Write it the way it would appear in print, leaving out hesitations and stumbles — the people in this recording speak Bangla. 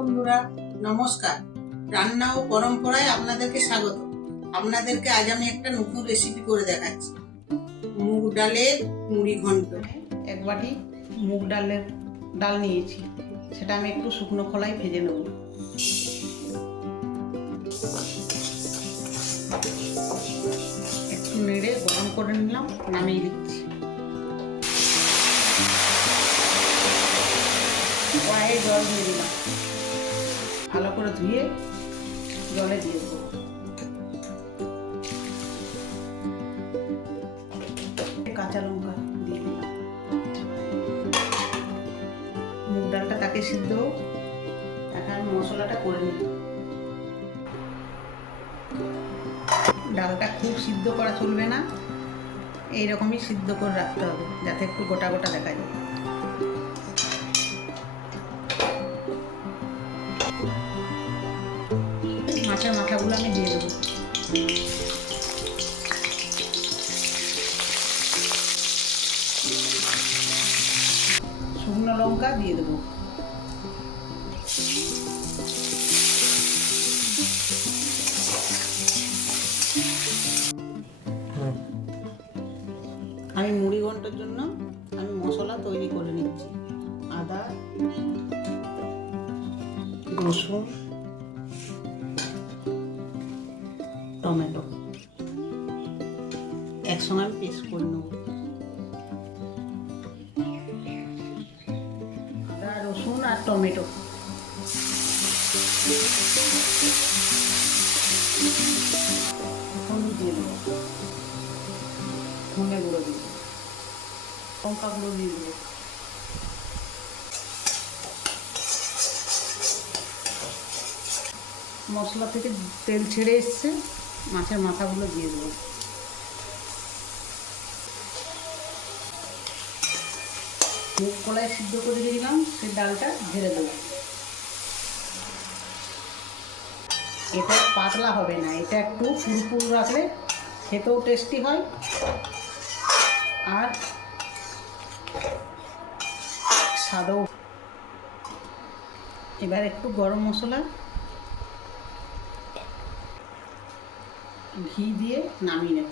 বন্ধুরা, নমস্কার। রান্না ও পরম্পরায় আপনাদেরকে স্বাগত। আপনাদেরকে আজ আমি একটা নতুন রেসিপি করে দেখাচ্ছি। মুগ ডালের মুড়ি ঘন্ট। এক বাটি মুগ ডাল নিয়েছি, সেটা আমি একটু শুকনো খোলায় ভেজে নেব। একটু নেড়ে গরম করে নিলাম, নামিয়ে দিচ্ছি। কড়াইয়ে জল দিয়ে দিলাম, ভালো করে ধুয়ে জলে দিয়ে দেবো। কাঁচা লঙ্কা দিয়ে দিলাম। মুগ ডালটা তাকে সিদ্ধ হোক, এখন আমি মশলাটা করে নিই। ডালটা খুব সিদ্ধ করা চলবে না, এইরকমই সিদ্ধ করে রাখতে হবে যাতে একটু গোটা গোটা দেখা যায়। মাছের মাথাগুলো আমি দিয়ে দেবো। শুকনো লঙ্কা দিয়ে দেবো। আমি মুড়ি ঘন্টার জন্য আমি মশলা তৈরি করে নিচ্ছি। আদা, রসুন, টমেটো একসঙ্গে আমি পেস্ট করে নেব। আদা, রসুন আর টমেটো হলুদ দিয়ে দেবো, ধনে গুঁড়ো দিয়ে দেবো, লঙ্কা গুঁড়ো দিয়ে দেবো। মশলা থেকে তেল ছেড়ে এসছে, মাছের মাথাগুলো দিয়ে দেবো। মুগ কলাই সিদ্ধ করে দিয়েছিলাম, সেই ডালটা ঢেলে দেবো। এটা পাতলা হবে না, এটা একটু পুরু রাখলে খেতেও টেস্টি হয় আর স্বাদও। এবার একটু গরম মশলা, ঘি দিয়ে নামিয়ে নেব।